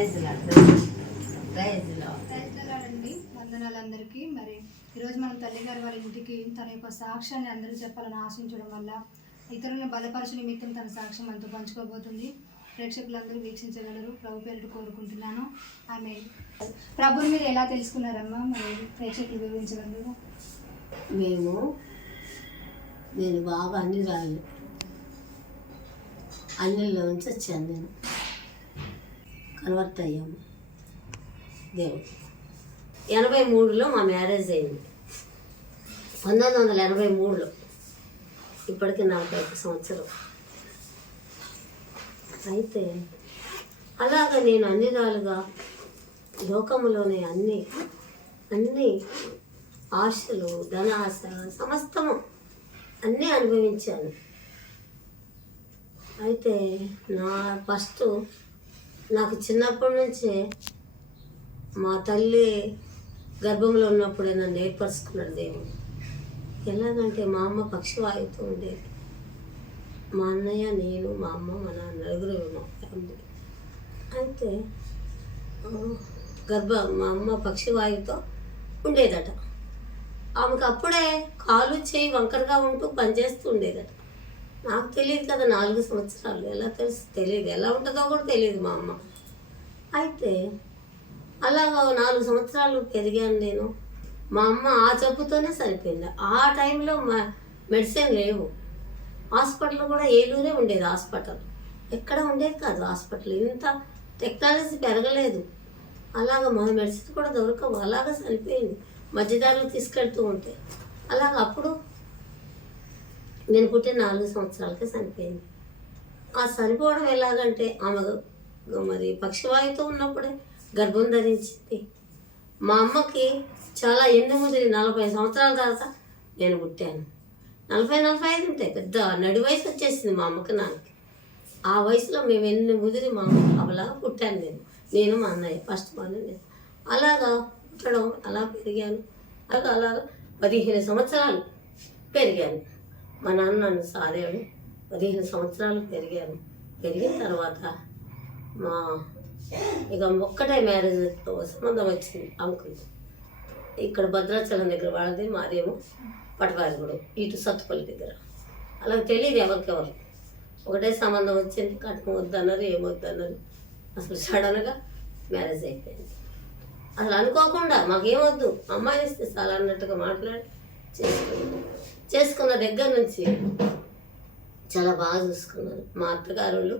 అండి వందనాలందరికీ. మరి ఈరోజు మనం తల్లిగారి వారి ఇంటికి తన యొక్క సాక్ష్యాన్ని అందరికీ చెప్పాలని ఆశించడం వల్ల ఇతరులను బలపరచు నిమిత్తం తన సాక్ష్యం మనతో పంచుకోబోతుంది. ప్రేక్షకులందరూ వీక్షించగలరు. ప్రభు పేరిట కోరుకుంటున్నాను. ఆమె ప్రభుని మీరు ఎలా తెలుసుకున్నారమ్మా? మరి ప్రేక్షకులు వివరించగలరు. నేను బాగా అన్ని రాళ్ళు అన్నిలో నుంచి వచ్చాను. నేను కన్వర్ట్ అయ్యాము. దేవుడు 83లో మా మ్యారేజ్ అయింది. 1983లో. ఇప్పటికి 41 సంవత్సరం. అయితే అలాగా నేను అన్ని రాలుగా లోకములోనే అన్ని ఆశలు, ధనాశ, సమస్తము అన్నీ అనుభవించాను. అయితే నాకు చిన్నప్పటి నుంచే మా తల్లి గర్భంలో ఉన్నప్పుడే నన్ను ఏర్పరచుకున్నాడు దేవుడు. ఎలాగంటే మా అమ్మ పక్షవాయువుతో ఉండేది. మా అన్నయ్య, నేను, మా అమ్మ, మా నాన్న నలుగురు మా ఫ్యామిలీ. అయితే మా అమ్మ పక్షవాయువుతో ఉండేదట. ఆమెకు అప్పుడే కాలు చేయి వంకరగా ఉంటూ పనిచేస్తూ ఉండేదట. నాకు తెలియదు కదా, 4 సంవత్సరాలు. ఎలా తెలియదు, ఎలా ఉంటుందో కూడా తెలియదు మా అమ్మ. అయితే అలాగా 4 సంవత్సరాలు పెరిగాను నేను. మా అమ్మ ఆ జబ్బుతోనే సరిపోయింది. ఆ టైంలో మెడిసిన్ లేవు. హాస్పిటల్ కూడా ఏలూరే ఉండేది. హాస్పిటల్ ఎక్కడ ఉండేది కాదు. హాస్పిటల్ ఇంత టెక్నాలజీ పెరగలేదు. అలాగ మా మెడిసిన్ కూడా దొరకవు. అలాగా చనిపోయింది. మధ్యదారులు తీసుకెళ్తూ ఉంటే అలాగ అప్పుడు నేను పుట్టిన 4 సంవత్సరాలకే చనిపోయింది. ఆ చనిపోవడం ఎలాగంటే ఆమె మరి పక్షవాయువుతో ఉన్నప్పుడే గర్భం ధరించింది. మా అమ్మకి చాలా ఎన్నెముదిరి 40 సంవత్సరాల తర్వాత నేను పుట్టాను. 40-45 ఉంటాయి. పెద్ద నడి వయసు వచ్చేసింది మా అమ్మకి, నాన్నకి. ఆ వయసులో మేము ఎన్నెముదిరి మా అమ్మ అవలాగా పుట్టాను. నేను మా అన్నయ్య ఫస్ట్ నేను అలాగా పుట్టడం, అలా పెరిగాను. అలాగా 15 సంవత్సరాలు పెరిగాను. మా నాన్న నన్ను సారాడు. 15 సంవత్సరాలు పెరిగాను. పెరిగిన తర్వాత ఇక ఒక్కటే మ్యారేజ్ సంబంధం వచ్చింది అంకుల్. ఇక్కడ భద్రాచలం దగ్గర వాళ్ళది, మాదేమో పటవారిగూడెం, ఇటు సత్తుపల్లి దగ్గర. అలా తెలియదు ఎవరికెవరు. ఒకటే సంబంధం వచ్చింది. కట్నం వద్దన్నారు, ఏమొద్దన్నారు. అసలు సడన్గా మ్యారేజ్ అయిపోయింది. అసలు అనుకోకుండా మాకేమొద్దు, అమ్మాయిని ఇస్తే చాలా అన్నట్టుగా మాట్లాడి చేసుకున్న దగ్గర నుంచి చాలా బాగా చూసుకున్నారు. మా అత్తగారు వాళ్ళు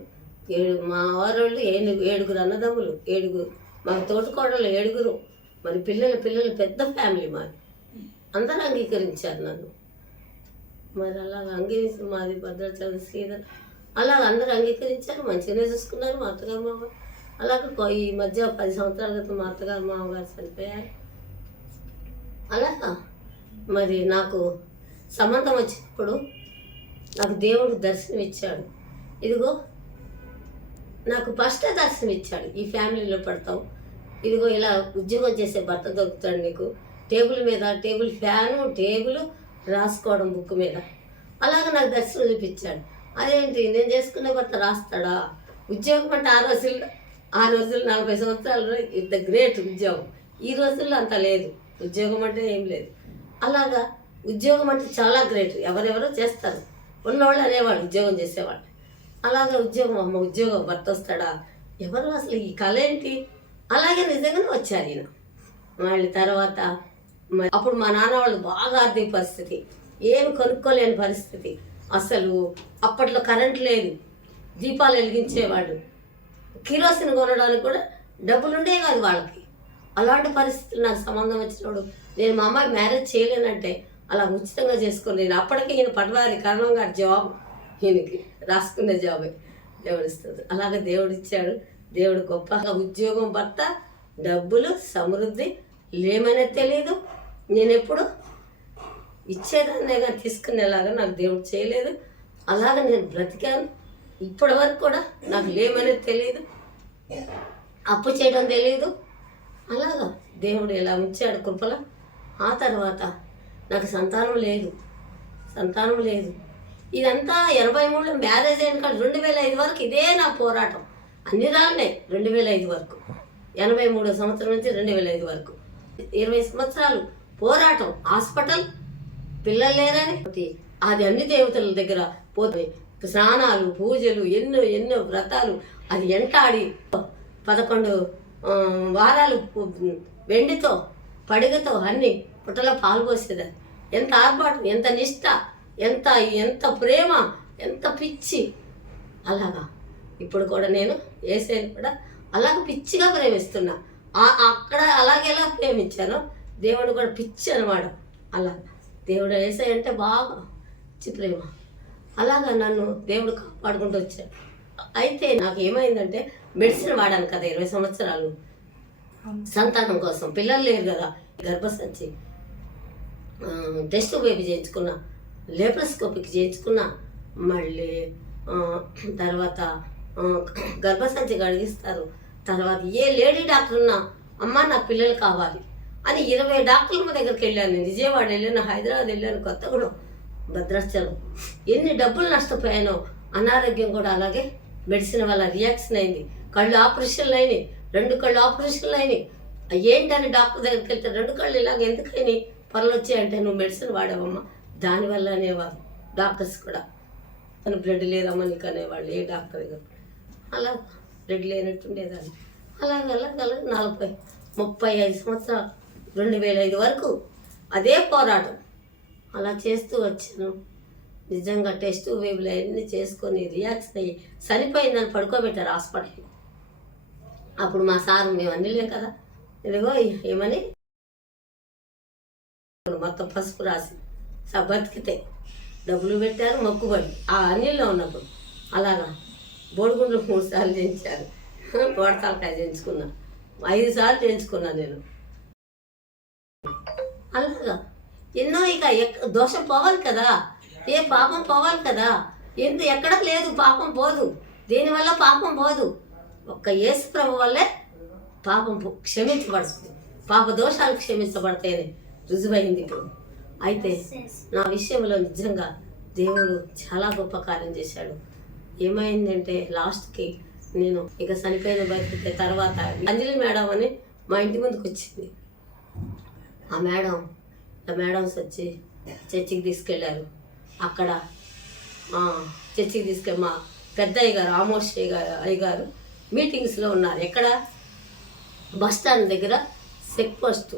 మా వారోళ్ళు 7 అన్నదమ్ములు, 7 మా తోటికోడళ్ళు 7. మరి పిల్లలు పెద్ద ఫ్యామిలీ మాది. అందరూ అంగీకరించారు నన్ను. మరి అలాగ అంగీకరించి మాది భద్రాచలం శ్రీధర్. అలాగ అందరూ అంగీకరించారు. మంచిగానే చూసుకున్నారు మా అత్తగారు మామ. అలాగే ఈ మధ్య 10 సంవత్సరాల క్రితం మా అత్తగారు మామగారు చనిపోయారు. అలాగా మరి నాకు సంబంధం వచ్చినప్పుడు నాకు దేవుడు దర్శనం ఇచ్చాడు. ఇదిగో నాకు ఫస్ట్ దర్శనం ఇచ్చాడు. ఈ ఫ్యామిలీలో పడతావు, ఇదిగో ఇలా ఉద్యోగం చేసే భర్త దొరుకుతాడు నీకు. టేబుల్ ఫ్యాను, టేబుల్ రాసుకోవడం బుక్ మీద. అలాగ నాకు దర్శనం చూపించాడు. అదేంటి, నేను చేసుకునే భర్త రాస్తాడా? ఉద్యోగం అంటే ఆ రోజుల్లో 40 సంవత్సరాలు ఇంత గ్రేట్ ఉద్యోగం. ఈ రోజుల్లో అంత లేదు. ఉద్యోగం అంటే ఏం లేదు. అలాగా ఉద్యోగం అంటే చాలా గ్రేట్. ఎవరెవరో చేస్తారు. ఉన్నవాళ్ళు అనేవాళ్ళు ఉద్యోగం చేసేవాళ్ళు. అలాగే ఉద్యోగం భర్త వస్తాడా? ఎవరు అసలు ఈ కళ ఏంటి? అలాగే నిజంగానే వచ్చారు ఈయన. వాళ్ళ తర్వాత అప్పుడు మా నాన్న వాళ్ళు బాగా ఆర్థిక పరిస్థితి, ఏమి కొనుక్కోలేని పరిస్థితి. అసలు అప్పట్లో కరెంట్ లేదు, దీపాలు వెలిగించేవాళ్ళు. కిరోసిన్ కొనడానికి కూడా డబ్బులు ఉండే కాదు వాళ్ళకి. అలాంటి పరిస్థితులు నాకు సంబంధం వచ్చినప్పుడు నేను మా అమ్మాయి మ్యారేజ్ చేయలేనంటే అలా ఉచితంగా చేసుకోలేను. అప్పటికే ఈయన పటవారి కరణం గారి జాబ్, ఈయనకి రాసుకునే జాబే దేవుడు ఇస్తుంది. అలాగే దేవుడు ఇచ్చాడు. దేవుడు గొప్ప ఉద్యోగం, భర్త, డబ్బులు, సమృద్ధి లేమనేది తెలియదు. నేను ఎప్పుడు ఇచ్చేదాన్నేగా తీసుకునేలాగా నాకు దేవుడు చేయలేదు. అలాగే నేను బ్రతికాను. ఇప్పటి వరకు కూడా నాకు లేమనేది తెలియదు, అప్పు చేయడం తెలియదు. అలాగా దేవుడు ఇలా ఉంచాడు కృపల. ఆ తర్వాత నాకు సంతానం లేదు. ఇదంతా 83లో మ్యారేజ్ అయిన కాదు 2005 వరకు ఇదే నా పోరాటం. అన్ని రాలే 2005 వరకు, 83 సంవత్సరం నుంచి 2005 వరకు 20 సంవత్సరాలు పోరాటం. హాస్పిటల్, పిల్లలు లేరని అది అన్ని దేవతల దగ్గర పోతే స్నానాలు, పూజలు, ఎన్నో ఎన్నో వ్రతాలు, అది ఎంటాడి 11 వారాలు వెండితో పడిగతో అన్ని పుట్టలో పాలు పోసేదాన్ని. ఎంత ఆర్భాటం, ఎంత నిష్ఠ, ఎంత ఎంత ప్రేమ, ఎంత పిచ్చి. అలాగా ఇప్పుడు కూడా నేను యేసయ్యను కూడా అలాగ పిచ్చిగా ప్రేమిస్తున్నా. అక్కడ అలాగెలా ప్రేమించానో దేవుడు కూడా పిచ్చి అనమాట. అలా దేవుడు యేసయ్య అంటే బాగా పిచ్చి ప్రేమ. అలాగా నన్ను దేవుడు కాపాడుకుంటూ వచ్చాడు. అయితే నాకు ఏమైందంటే మెడిసిన్ వాడాను కదా 20 సంవత్సరాలు సంతానం కోసం. పిల్లలు లేరు కదా, గర్భసంచి టెస్ట్ బేబీ చేయించుకున్నా, లేప్రోస్కోపిక్ చేయించుకున్నా, మళ్ళీ తర్వాత గర్భసంచి కడిగిస్తారు. తర్వాత ఏ లేడీ డాక్టర్ ఉన్నా అమ్మ నాకు పిల్లలు కావాలి అని 20 డాక్టర్ల దగ్గరికి వెళ్ళాను. విజయవాడ వెళ్ళాను, హైదరాబాద్ వెళ్ళాను, కొత్తగూడెం, భద్రాచలం. ఎన్ని డబ్బులు నష్టపోయానో. అనారోగ్యం కూడా అలాగే మెడిసిన్ వల్ల రియాక్షన్ అయింది. కళ్ళు ఆపరేషన్లు అయినాయి, 2 కళ్ళు ఆపరేషన్లు అయినాయి. ఏంటని డాక్టర్ దగ్గరికి వెళ్తే 2 కళ్ళు ఇలాగ ఎందుకని పనులు వచ్చాయంటే నువ్వు మెడిసిన్ వాడావమ్మా, దానివల్ల అనేవారు డాక్టర్స్ కూడా. తను బ్లడ్ లేదమ్మా నీకు అనేవాళ్ళు ఏ డాక్టర్ దగ్గర. అలా బ్లడ్ లేనట్టుండేదాన్ని. అలాగ 35 సంవత్సరాలు 2005 వరకు అదే పోరాటం అలా చేస్తూ వచ్చాను. నిజంగా టెస్ట్ వేపులు అవన్నీ చేసుకొని రియాక్షన్ అయ్యి చనిపోయిందని పడుకోబెట్టారు హాస్పిటల్లో. అప్పుడు మా సారు మేము అన్నిలేం కదా, ఇదిగో ఏమని మొత్తం పసుపు రాసి బతికితే డబ్బులు పెట్టారు, మొక్కుబడి ఆ అన్నిల్లో ఉన్నప్పుడు. అలాగా బోడిగుండ్లు 3 సార్లు చేయించారు, బోడతాలకాయ చేయించుకున్నా, 5 సార్లు చేయించుకున్నా నేను. అలాగా ఎన్నో ఇక దోషం పోవాలి కదా, ఏ పాపం పోవాలి కదా. ఎక్కడ లేదు పాపం పోదు, దేనివల్ల పాపం పోదు. ఒక్క యేసు ప్రభు వల్లే పాపం క్షమించబడుతుంది, పాప దోషాలు క్షమించబడతాయని రుజువైంది ఇప్పుడు. అయితే నా విషయంలో నిజంగా దేవుడు చాలా గొప్ప కార్యం చేశాడు. ఏమైందంటే లాస్ట్కి నేను ఇక చనిపోయిన బతికితే తర్వాత అంజలి మేడం అని మా ఇంటి ముందుకు వచ్చింది. ఆ మేడమ్స్ వచ్చి చర్చికి తీసుకెళ్ళారు. అక్కడ చర్చికి తీసుకెళ్ళి మా పెద్ద అయ్యగారు ఆమోష్ అయ్యగారు మీటింగ్స్లో ఉన్నారు. ఎక్కడ? బస్ స్టాండ్ దగ్గర చెక్ పోస్ట్.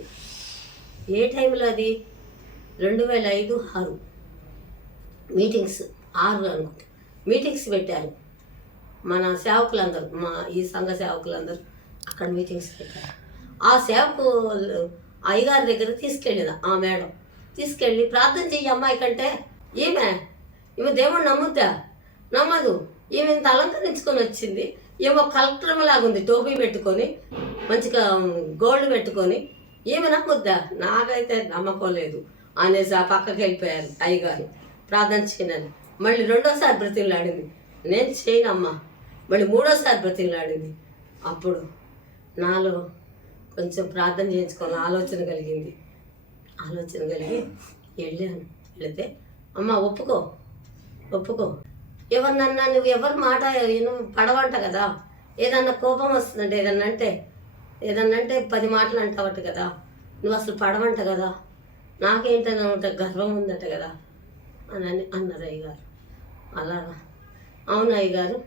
ఏ టైంలో అది 2005-6 మీటింగ్స్ 6 అనుకుంటా మీటింగ్స్ పెట్టారు. మన సేవకులందరూ, మా ఈ సంఘ సేవకులందరూ అక్కడ మీటింగ్స్ పెట్టారు. ఆ సేవకు అయ్యగారి దగ్గరకు తీసుకెళ్ళింది ఆ మేడం. తీసుకెళ్ళి ప్రార్థన చెయ్యి అమ్మాయి కంటే, ఈమె దేవుడు నమ్ముద్దా? నమ్మదు. ఈమె ఇంత అలంకరించుకొని వచ్చింది, ఏమో కలెక్టర్ లాగా ఉంది, టోపీ పెట్టుకొని మంచిగా గోల్డ్ పెట్టుకొని, ఈమె నమ్ముద్దా? నాకైతే నమ్మకం లేదు అనేసి ఆ పక్కకి వెళ్ళిపోయారు అయ్యగారు. ప్రార్థన చేయనని మళ్ళీ 2వ బ్రతిమలాడింది, నేను చేయనమ్మా. మళ్ళీ 3వ బ్రతిమలాడింది. అప్పుడు నాలో కొంచెం ప్రార్థన చేయించుకోవాలని ఆలోచన కలిగి వెళ్ళాను. వెళితే అమ్మ ఒప్పుకో ఎవరినన్నా నువ్వు ఎవరి మాట నువ్వు పడవంట కదా, ఏదన్నా కోపం వస్తుందంటే ఏదన్నా అంటే 10 మాటలు అంటావట కదా, నువ్వు అసలు పడవంట కదా, నాకేంటన్న గర్వం ఉందట కదా అని అన్నారు అయ్యగారు. అలాగా అవును అయ్యగారు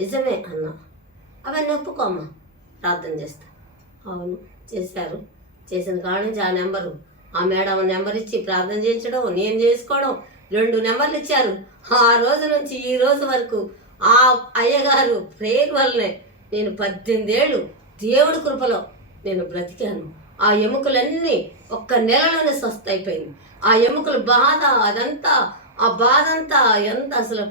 నిజమే అన్నా. అవన్నీ ఒప్పుకో అమ్మ, ప్రార్థన చేస్తా. అవును చేశారు. చేసిన కాడ నుంచి ఆ మేడం నెంబర్ ఇచ్చి ప్రార్థన చేయించడం, నేను చేసుకోవడం, 2 నెంబర్లు ఇచ్చారు. ఆ రోజు నుంచి ఈ రోజు వరకు ఆ అయ్యగారు ప్రేయర్ వల్లనే నేను 18 ఏళ్ళు దేవుడి కృపలో నేను బ్రతికాను. ఆ ఎముకలన్నీ ఒక్క నెలలోనే స్వస్థ అయిపోయింది. ఆ ఎముకల బాధ ఆ బాధ అంతా ఎంత అసలు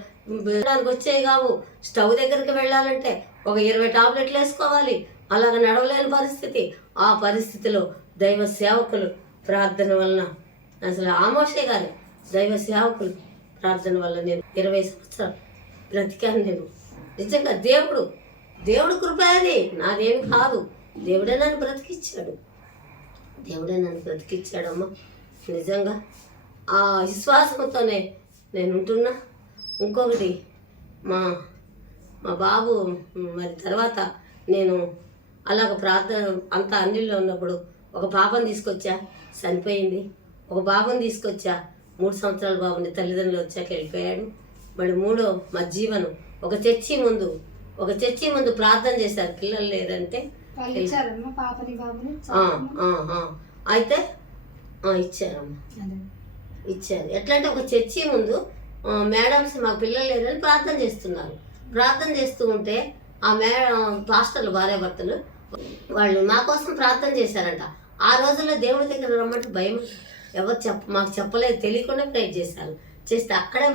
వచ్చేవి కావు. స్టవ్ దగ్గరికి వెళ్ళాలంటే ఒక 20 టాబ్లెట్లు వేసుకోవాలి. అలాగ నడవలేని పరిస్థితి. ఆ పరిస్థితిలో దైవ సేవకులు ప్రార్థన వలన, అసలు ఆమోషే గారు దైవ సేవకులు ప్రార్థన వల్ల నేను 20 సంవత్సరాలు బ్రతికాను. నేను నిజంగా దేవుడు కృప, అది నాదేమి కాదు. దేవుడే నన్ను బ్రతికిచ్చాడమ్మా. నిజంగా ఆ విశ్వాసంతోనే నేను ఉంటున్నా. ఇంకొకటి మా బాబు మరి తర్వాత నేను అలాగ ప్రార్థన అంతా అన్నిల్లో ఉన్నప్పుడు ఒక పాపను తీసుకొచ్చా, చనిపోయింది. ఒక బాబుని తీసుకొచ్చా, 3 సంవత్సరాల బాబుని తల్లిదండ్రులు వచ్చాక వెళ్ళిపోయాడు. మరి మూడో మా జీవనం ఒక చర్చి ముందు ప్రార్థన చేశారు, పిల్లలు లేదంటే వాళ్ళు ఇచ్చారమ్మా పాపని బాబుని? అయితే ఇచ్చారమ్మా, ఇచ్చారు. ఎట్లా అంటే ఒక చర్చి ముందు మేడమ్స్ మాకు పిల్లలు లేరని ప్రార్థన చేస్తున్నారు. ప్రార్థన చేస్తూ ఉంటే ఆ పాస్టర్లు భార్యాభర్తలు వాళ్ళు మా కోసం ప్రార్థన చేశారంట. ఆ రోజుల్లో దేవుడి దగ్గర రమ్మంటే భయం, ఎవరు మాకు చెప్పలేదు, తెలియకుండా ప్రేర్ చేశారు. చేస్తే అక్కడే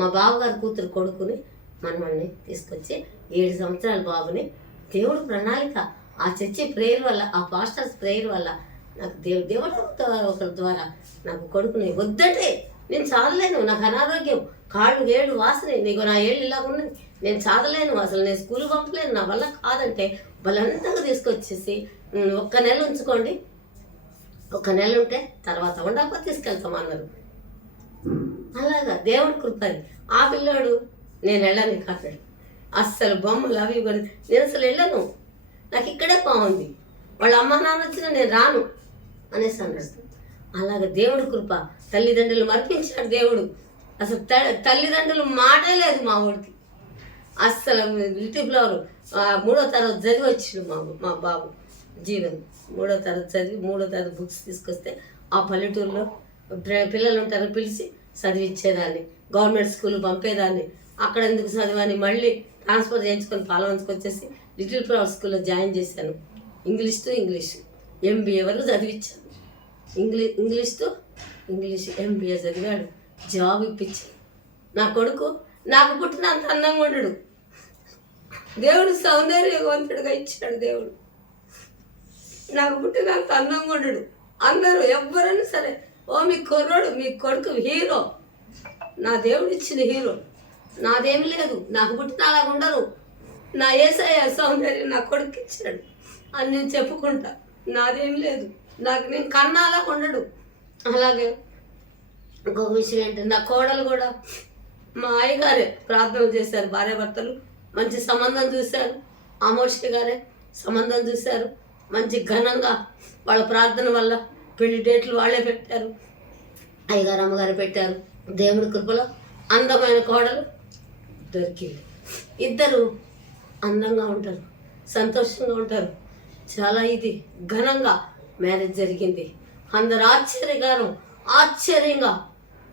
మా బావగారు కూతురు కొడుకుని మనమల్ని తీసుకొచ్చి 7 సంవత్సరాల బాబుని దేవుడు ప్రణాళిక ఆ చర్చి ప్రేయర్ వల్ల, ఆ పాస్టర్స్ ప్రేయర్ వల్ల నాకు దేవుడు ఒకరి ద్వారా నాకు కొడుకుని వద్దంటే నేను చాలలేను, నాకు అనారోగ్యం, కాళ్ళు ఏళ్ళు వాసన, నీకు నా ఏళ్ళు ఇలా ఉన్నాయి, నేను చాలలేను, అసలు నేను స్కూల్ పంపలేను, నా వల్ల కాదంటే వాళ్ళంతగా తీసుకొచ్చేసి 1 నెల ఉంచుకోండి, 1 నెల ఉంటే తర్వాత ఉండకపోతే తీసుకెళ్తామన్నారు. అలాగా దేవుడి కృపది. ఆ పిల్లోడు నేను వెళ్ళను కాపాడు, అస్సలు బొమ్మలు అవి నేను అసలు వెళ్ళను, నాకు ఇక్కడే బాగుంది, వాళ్ళ అమ్మ నాన్న వచ్చినా నేను రాను అనేసి అన్నాడు. అలాగ దేవుడి కృప, తల్లిదండ్రులు మర్పించాడు దేవుడు. అసలు తల్లిదండ్రులు మాటే లేదు మా ఊడికి. అస్సలు లిటిల్ ఫ్లవర్ 3వ తరగతి చదివి వచ్చిండు మా బాబు జీవన్. 3వ తరగతి చదివి 3వ తరగతి బుక్స్ తీసుకొస్తే ఆ పల్లెటూరులో పిల్లలు ఉంటారు పిలిచి చదివించేదాన్ని, గవర్నమెంట్ స్కూల్ పంపేదాన్ని. అక్కడ ఎందుకు చదివాని మళ్ళీ ట్రాన్స్ఫర్ చేయించుకొని పాలవంచుకు వచ్చేసి లిటిల్ ఫ్లవర్ స్కూల్లో జాయిన్ చేశాను. ఇంగ్లీష్ టు ఇంగ్లీష్ MBA వరకు చదివించాను. ఇంగ్లీష్ MBA చదివాడు, జాబ్ ఇప్పించి నా కొడుకు నాకు పుట్టినంత అందంగా ఉండడు, దేవుడు సౌందర్యవంతుడుగా ఇచ్చాడు. దేవుడు నాకు పుట్టినంత అందంగా ఉండడు. అందరూ ఎవరైనా సరే, మీ కుర్రోడు, మీ కొడుకు హీరో, నా దేవుడు ఇచ్చిన హీరో, నాదేమి లేదు, నాకు పుట్టిన అలాగ ఉండరు, నా యేసయ్య సౌందర్యం నా కొడుకు ఇచ్చాడు అని నేను చెప్పుకుంటా. నాదేం లేదు, నేను కన్నాలా ఉండడు. అలాగే ఇంకొక విషయం ఏంటంటే నా కోడలు కూడా మా అయ్యగారే ప్రార్థనలు చేశారు, భార్యాభర్తలు మంచి సంబంధం చూశారు. ఆమోషి గారే సంబంధం చూశారు, మంచి ఘనంగా వాళ్ళ ప్రార్థన వల్ల పెళ్లి డేట్లు వాళ్ళే పెట్టారు, అయ్యగారు అమ్మగారు పెట్టారు. దేవుడి కృపలో అందమైన కోడలు దొరికింది. ఇద్దరు అందంగా ఉంటారు, సంతోషంగా ఉంటారు. చాలా ఘనంగా మ్యారేజ్ జరిగింది. అందరు ఆశ్చర్యంగా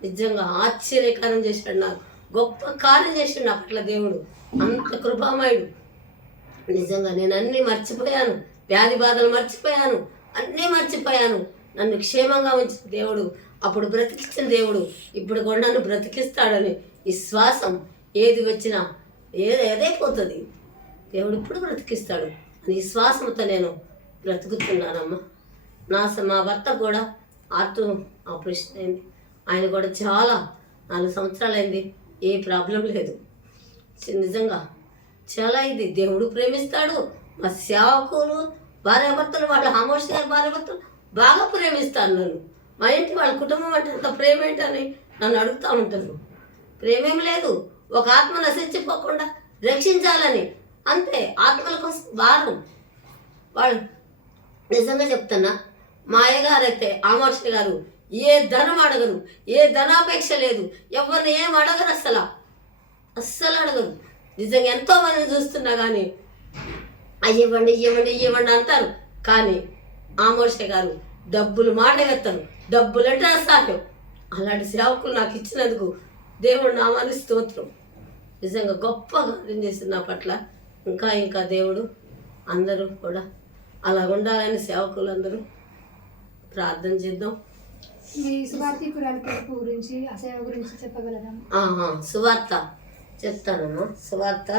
నిజంగా ఆశ్చర్యకారం చేశాడు. నాకు గొప్ప కార్యం చేశాడు నా పట్ల దేవుడు, అంత కృపామయుడు. నిజంగా నేను అన్నీ మర్చిపోయాను, వ్యాధి బాధలు మర్చిపోయాను, అన్నీ మర్చిపోయాను. నన్ను క్షేమంగా ఉంచిన దేవుడు, అప్పుడు బ్రతికించిన దేవుడు ఇప్పుడు కూడా నన్ను బ్రతికిస్తాడని విశ్వాసం. ఏది వచ్చినా ఏదైపోతుంది, దేవుడు ఇప్పుడు బ్రతికిస్తాడు అని విశ్వాసంతో నేను బ్రతుకుతున్నానమ్మా. మా భర్త కూడా ఆపరేషన్ అయింది, ఆయన కూడా చాలా 4 సంవత్సరాలు అయింది, ఏ ప్రాబ్లం లేదు. నిజంగా చాలా దేవుడు ప్రేమిస్తాడు. మా సేవకులు భార్యాభర్తలు, వాళ్ళ ఆమోషి గారి భార్యాభర్తలు బాగా ప్రేమిస్తాను నన్ను. మా ఇంటి వాళ్ళ కుటుంబం అంటే అంత ప్రేమ ఏంటని నన్ను అడుగుతూ ఉంటారు. ప్రేమేం లేదు, ఒక ఆత్మ నశించిపోకుండా రక్షించాలని అంతే, ఆత్మల కోసం భారం. వాళ్ళు నిజంగా చెప్తున్నా, మా అయ్యగారు అయితే ఆమోషి గారు ఏ ధనం అడగరు, ఏ ధనాపేక్ష లేదు, ఎవరిని ఏం అడగరు, అస్సలు అడగరు. నిజంగా ఎంతో మందిని చూస్తున్నా కానీ ఇవ్వండి అంటారు, కానీ ఆమోషి గారు డబ్బులు మాట ఎత్తారు, డబ్బులు అంటే అసాధ్యం. అలాంటి సేవకులు నాకు ఇచ్చినందుకు దేవుడు నామాన్ని స్తోత్రం. నిజంగా గొప్ప కార్యం చేసింది నా పట్ల. ఇంకా దేవుడు అందరూ కూడా అలా ఉండాలని సేవకులు అందరూ ప్రార్థన చేద్దాం. మీ సువార్థికురాలి పిలుపు గురించి, ఆ సేవ గురించి చెప్పగలరా? సువార్త చెప్తానమ్మా. సువార్త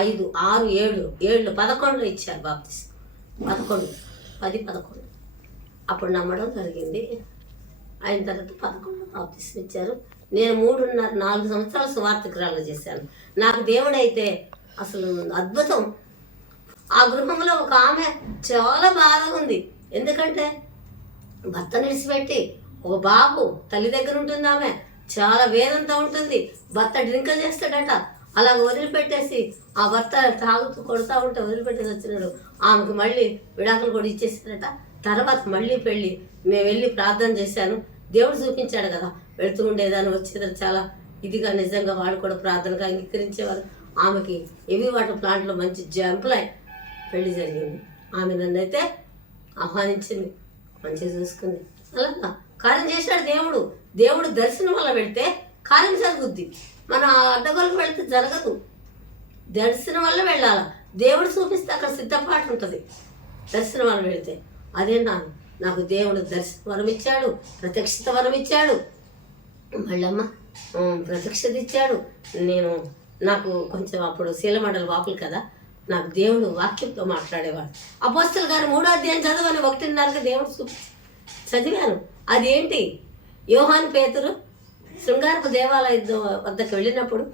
5, 6, 7, 11 ఇచ్చారు బాప్తిసం. 11 అప్పుడు నమ్మడం జరిగింది. అయిన తర్వాత 11 బాప్తిసం ఇచ్చారు. నేను 3.5-4 సంవత్సరాలు సువార్థికురాలు చేశాను. నాకు దేవుడైతే అసలు అద్భుతం. ఆ గృహంలో ఒక ఆమె చాలా బాధగా ఉంది. ఎందుకంటే భర్త నిడిచిపెట్టి ఒక బాబు తల్లి దగ్గర ఉంటుంది, ఆమె చాలా వేదంతో ఉంటుంది. భర్త డ్రింక్ చేస్తాడట, అలా వదిలిపెట్టేసి ఆ భర్త తాగుతూ కొడతా ఉంటే వదిలిపెట్టేసి వచ్చినాడు. ఆమెకు మళ్ళీ విడాకులు కూడా ఇచ్చేసారట. తర్వాత మళ్ళీ పెళ్ళి. మేము వెళ్ళి ప్రార్థన చేశాను, దేవుడు చూపించాడు కదా, వెళుతూ ఉండేదాన్ని వచ్చేదాన్ని. చాలా ఇదిగా నిజంగా వాళ్ళు కూడా ప్రార్థనగా అంగీకరించేవారు. ఆమెకి హెవీ వాటర్ ప్లాంట్లో మంచి ఎంప్లాయ్ పెళ్లి జరిగింది. ఆమె నన్నైతే ఆహ్వానించింది, మంచిగా చూసుకుంది. అలాగా కార్యం చేశాడు దేవుడు. దేవుడు దర్శనం వల్ల వెళ్తే కార్యం జరుగుద్ది. మనం అడ్డగోలకు వెళితే జరగదు. దర్శనం వల్ల వెళ్ళాలా. దేవుడు చూపిస్తే అక్కడ సిద్ధపాటు ఉంటుంది. దర్శనం వల్ల వెళితే అదే నాకు దేవుడు దర్శన వరం ఇచ్చాడు, ప్రత్యక్షత వరం ఇచ్చాడు, మళ్ళమ్మ ప్రత్యక్షత ఇచ్చాడు. నాకు కొంచెం అప్పుడు శీలమండలి వాపులు కదా, నాకు దేవుడు వాక్యంతో మాట్లాడేవాడు. అపోస్తలుల గారు 3వ అధ్యాయం చదవని 1:30కి దేవుడు చదివాను. అదేంటి, యోహాను పేతురు శృంగారపు దేవాలయం వద్దకు వెళ్ళినప్పుడు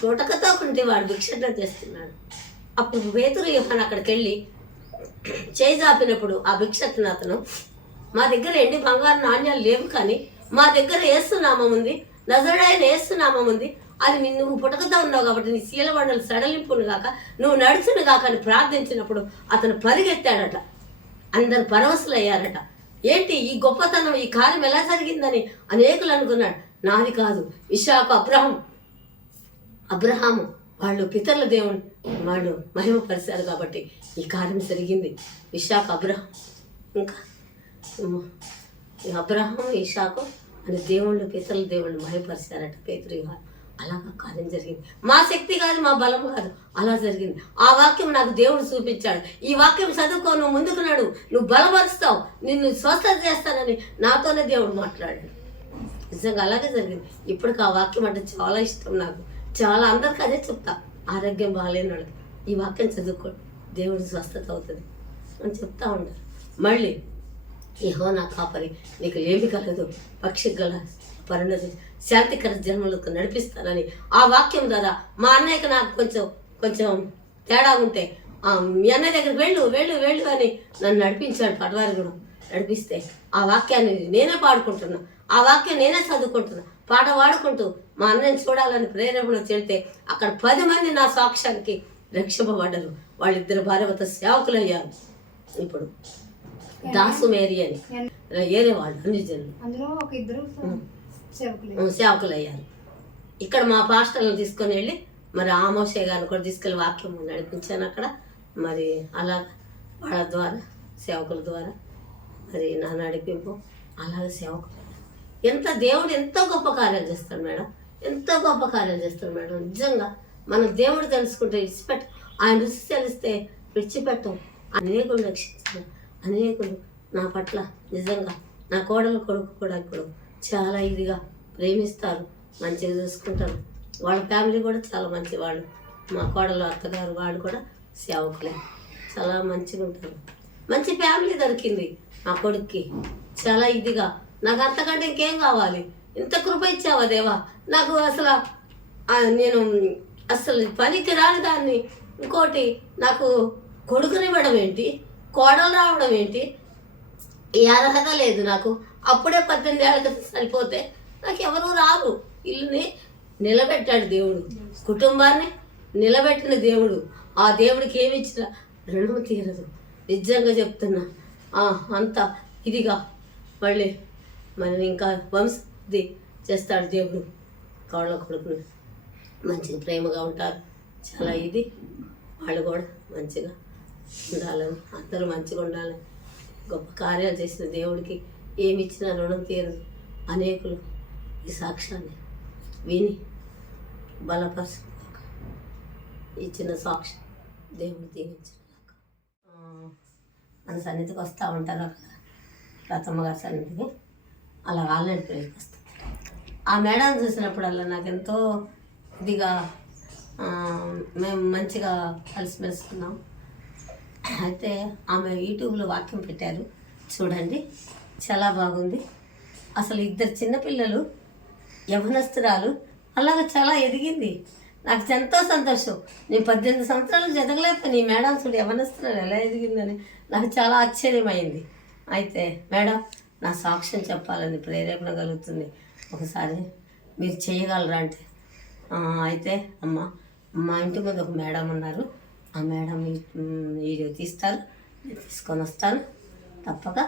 తోటకతో ఉంటే వాడు భిక్షణ చేస్తున్నాడు. అప్పుడు పేతురు యోహాను అక్కడికి వెళ్ళి చేయి చాపినప్పుడు ఆ భిక్షకుని అతను, మా దగ్గర ఎండి బంగారు నాణ్యాలు లేవు, కానీ మా దగ్గర యేసునామం ఉంది, నజరేయుడైన యేసునామం ఉంది, అది నువ్వు పుటకతో ఉన్నావు కాబట్టి నీ శీలబండలు సడలింపును గాక, నువ్వు నడుచును గాక అని ప్రార్థించినప్పుడు అతను పరిగెత్తాడట. అందరు పరవశులు అయ్యారట. ఏంటి ఈ గొప్పతనం, ఈ కార్యం ఎలా జరిగిందని అనేకులు అనుకున్నాడు. నాది కాదు, ఇషాకు అబ్రహాము వాళ్ళు పితరుల దేవుని వాళ్ళు మహిమపరిచారు కాబట్టి ఈ కార్యం జరిగింది. ఇషాకు అబ్రహాం, ఇంకా అబ్రహాము ఇషాకు అని దేవుళ్ళు పితరుల దేవుళ్ళు మహిమపరిచారట పేతురు యోహాను. అలాగా కార్యం జరిగింది. మా శక్తి కాదు, మా బలం కాదు, అలా జరిగింది. ఆ వాక్యం నాకు దేవుడు చూపించాడు. ఈ వాక్యం చదువుకో, నువ్వు ముందుకు నడు, నువ్వు బలపరుస్తావు, నిన్ను స్వస్థత చేస్తానని నాతోనే దేవుడు మాట్లాడాడు. నిజంగా అలాగే జరిగింది. ఇప్పటికి ఆ వాక్యం అంటే చాలా ఇష్టం నాకు. చాలా అందరికి అదే చెప్తా, ఆరోగ్యం బాగాలేని వాళ్ళకి ఈ వాక్యం చదువుకోండి, దేవుడు స్వస్థత అవుతుంది అని చెప్తా ఉంటారు. మళ్ళీ యెహోవా నా కాపరి, నీకు ఏమి కలదు, పక్షికి గల పరిణతి శాంతికర జన్మలకు నడిపిస్తానని ఆ వాక్యం ద్వారా మా అన్నయ్యకి నాకు కొంచెం తేడా ఉంటే మీ అన్నయ్య దగ్గర వెళ్ళు అని నన్ను నడిపించాడు. పటవారిగూడెం నడిపిస్తే ఆ వాక్యాన్ని నేనే పాడుకుంటున్నా, ఆ వాక్యం నేనే చదువుకుంటున్నా, పాట పాడుకుంటూ మా అన్నయ్యని చూడాలని ప్రేరేపణ చెడితే అక్కడ 10 మంది నా సాక్ష్యానికి రక్షింపబడ్డారు. వాళ్ళిద్దరు భార్యభర్త సేవకులు అయ్యారు. ఇప్పుడు దాసు మేరీ అని ఏరే వాళ్ళు అన్ని జనులు సేవకులు అయ్యారు. ఇక్కడ మా పాస్టర్లను తీసుకొని వెళ్ళి మరి ఆమోషే గారిని కూడా తీసుకెళ్ళి వాక్యం నడిపించాను అక్కడ. మరి అలా వాళ్ళ ద్వారా సేవకుల ద్వారా మరి నా నడిపింపు అలాగే సేవకులు. దేవుడు ఎంతో గొప్ప కార్యాలు చేస్తాడు మేడం, ఎంతో గొప్ప కార్యాలు చేస్తాడు మేడం. నిజంగా మనం దేవుడు తెలుసుకుంటే విడిచిపెట్ట, ఆయన రుచి తెలిస్తే విడిచిపెట్టం. అనేకులు రక్షించడం, అనేకులు నా పట్ల నిజంగా నా కోడలు కొడుకు కూడా ఇప్పుడు చాలా ఇదిగా ప్రేమిస్తారు, మంచిగా చూసుకుంటారు. వాళ్ళ ఫ్యామిలీ కూడా చాలా మంచి వాళ్ళు. మా కోడలు అత్తగారు వాళ్ళు కూడా సేవకులే, చాలా మంచిగా ఉంటారు. మంచి ఫ్యామిలీ దొరికింది నా కొడుక్కి, చాలా ఇదిగా. నాకు అంతకంటే ఇంకేం కావాలి? ఇంత కృప ఇచ్చావా దేవా నాకు. నేను అసలు పనికి రాని దాన్ని. ఇంకోటి, నాకు కొడుకునివ్వడం ఏంటి, కోడలు రావడం ఏంటి, ఈ అర్హత లేదు నాకు. అప్పుడే 18 ఏళ్ళకి సరిపోతే నాకు ఎవరు రారు. ఇల్లుని నిలబెట్టాడు దేవుడు, కుటుంబాన్ని నిలబెట్టిన దేవుడు. ఆ దేవుడికి ఏమి ఇచ్చినా రుణం తీరదు. నిజంగా చెప్తున్నా. అంత ఇదిగా మళ్ళీ ఇంకా వంశది చేస్తాడు దేవుడు. కోళ్ళ కొడుకుని మంచిగా ప్రేమగా ఉంటారు, చాలా ఇది. వాళ్ళు కూడా మంచిగా ఉండాలని, అందరూ మంచిగా ఉండాలని, గొప్ప కార్యాలు చేసిన దేవుడికి ఏమి ఇచ్చినా రుణం తీరదు. అనేకులు ఈ సాక్ష్యాన్ని విని బలపరచు ఇచ్చిన సాక్ష్యం దేవుడు దీవించిన. మన సన్నిధికి వస్తూ ఉంటారు అక్కడ రతమ్మ గారి సన్నిధికి, అలా ఆన్లైన్ ప్రేయర్కి వస్తాం. ఆ మేడం చూసినప్పుడల్లా నాకు ఎంతో ఇదిగా మేము మంచిగా కలిసిమెలుసుకున్నాం. అయితే ఆమె యూట్యూబ్లో వాక్యం పెట్టారు, చూడండి, చాలా బాగుంది. అసలు 2 చిన్నపిల్లలు, యవనస్తురాలు అలాగా చాలా ఎదిగింది. నాకు ఎంతో సంతోషం. నేను 18 సంవత్సరాలు ఎదగలేకపోయినా ఈ మేడం చూడు యవనస్తురాలు ఎలా ఎదిగిందని నాకు చాలా ఆశ్చర్యమైంది. అయితే మేడం నా సాక్ష్యం చెప్పాలని ప్రేరేపణ కలుగుతుంది, ఒకసారి మీరు చేయగలరా అంటే అయితే అమ్మ మా ఇంటి ముందు ఒక మేడం ఉన్నారు. ఆ మేడం వీడియో తీస్తారు, నేను తీసుకొని వస్తాను. తప్పక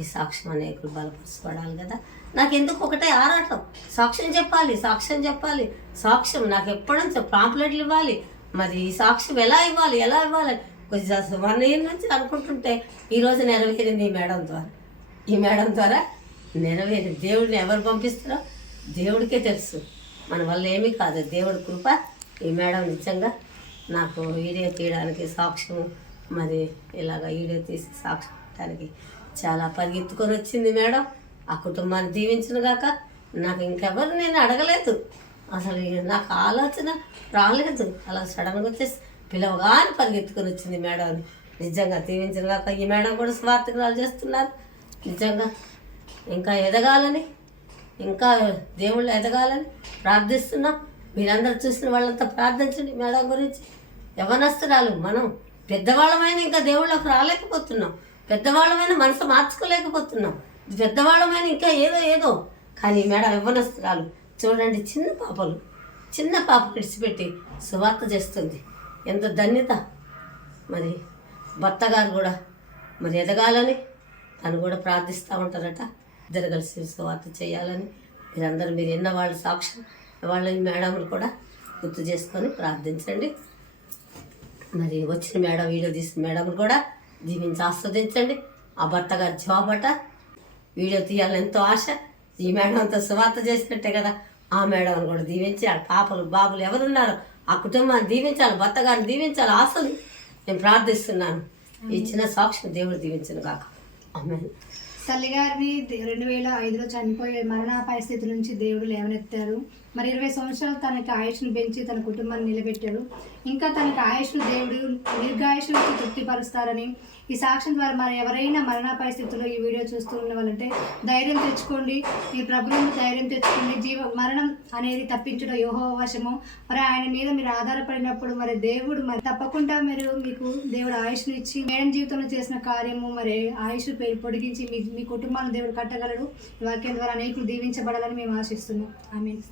ఈ సాక్ష్యం అనేకులు బలపరచబడాలి కదా. నాకు ఎందుకు ఒకటే ఆరాటం, సాక్ష్యం చెప్పాలి, సాక్ష్యం చెప్పాలి, సాక్ష్యం. నాకు ఎప్పటి పాంప్లెట్లు ఇవ్వాలి. మరి ఈ సాక్ష్యం ఎలా ఇవ్వాలి కొంచెం 1 year నుంచి అనుకుంటుంటే ఈరోజు నెరవేరింది ఈ మేడం ద్వారా నెరవేరింది. దేవుడిని ఎవరు పంపిస్తారో దేవుడికే తెలుసు, మన వల్ల ఏమీ కాదు, దేవుడి కృప. ఈ మేడం నిజంగా నాకు వీడియో తీయడానికి సాక్ష్యం, మరి ఇలాగ వీడియో తీసి సాక్ష్యం పెట్టడానికి చాలా పరిగెత్తుకొని వచ్చింది మేడం. ఆ కుటుంబాన్ని దీవించిన గాక. నాకు ఇంకెవరు నేను అడగలేదు, అసలు నాకు ఆలోచన రాలేదు. అలా సడన్గా వచ్చేసి పిలవగానే పరిగెత్తుకొని వచ్చింది మేడం. నిజంగా దీవించిన గాక. ఈ మేడం కూడా స్వార్థకురాలు చేస్తున్నారు. నిజంగా ఇంకా ఎదగాలని, ఇంకా దేవుళ్ళు ఎదగాలని ప్రార్థిస్తున్నాం. మీరందరూ చూసిన వాళ్ళంతా ప్రార్థించండి మేడం గురించి. యవనస్తురాలు మనం పెద్దవాళ్ళమైన ఇంకా దేవుళ్ళకి రాలేకపోతున్నాం, పెద్దవాళ్ళమైన మనసు మార్చుకోలేకపోతున్నాం, పెద్దవాళ్ళమైన ఇంకా ఏదో కానీ మేడం యవ్వనస్తురాలు చూడండి, చిన్న పాప విడిచిపెట్టి సువార్త చేస్తుంది. ఎంత ధన్యత. మరి భర్త గారు కూడా మరి ఎదగాలని తను కూడా ప్రార్థిస్తూ ఉంటారట. ఇద్దరు కలిసి సువార్త చేయాలని మీరందరూ, మీరు ఎన్న వాళ్ళ సాక్ష్యం వాళ్ళని మేడంలు కూడా గుర్తు చేసుకొని ప్రార్థించండి. మరి వచ్చిన మేడం, వీడియో తీసిన మేడంలు కూడా దీవించి ఆస్వాదించండి. ఆ భర్త గారి జాబ్ అట, వీడియో తీయాలని ఎంతో ఆశ. ఈ మేడం అంతా సువార్త చేసినట్టే కదా, ఆ మేడం కూడా దీవించి, ఆ పాపలు బాబులు ఎవరున్నారో ఆ కుటుంబాన్ని దీవించాలి, భర్త గారిని దీవించాలి. ఆశలు నేను ప్రార్థిస్తున్నాను. ఇచ్చిన సాక్ష్యం దేవుడు దీవించను కాక. ఆమేన్. తల్లిగారిని 2005లో చనిపోయే మరణాపాయ స్థితి నుంచి దేవుడు లేవనెత్తారు. మరి 20 సంవత్సరాలు తనకి ఆయుష్ను పెంచి తన కుటుంబాన్ని నిలబెట్టారు. ఇంకా తనకి ఆయుష్ను దేవుడు దీర్ఘాయుష్ను తృప్తిపరుస్తారని ఈ సాక్ష్యం ద్వారా మరి ఎవరైనా మరణాపాయ స్థితిలో ఈ వీడియో చూస్తూ ఉన్న వాళ్ళంటే ధైర్యం తెచ్చుకోండి, ఈ ప్రభువును ధైర్యం తెచ్చుకోండి. మరణం అనేది తప్పించడం యెహోవా వశము. మరి ఆయన మీద మీరు ఆధారపడినప్పుడు మరి దేవుడు మరి తప్పకుండా మీకు దేవుడు ఆయుష్ను ఇచ్చి మేడం జీవితంలో చేసిన కార్యము మరి ఆయుష్ పొడిగించి మీ కుటుంబాలను దేవుడు కట్టగలడు. ఈ వాక్యం ద్వారా అనేకులు దీవించబడాలని మేము ఆశిస్తున్నాం. ఆమేన్.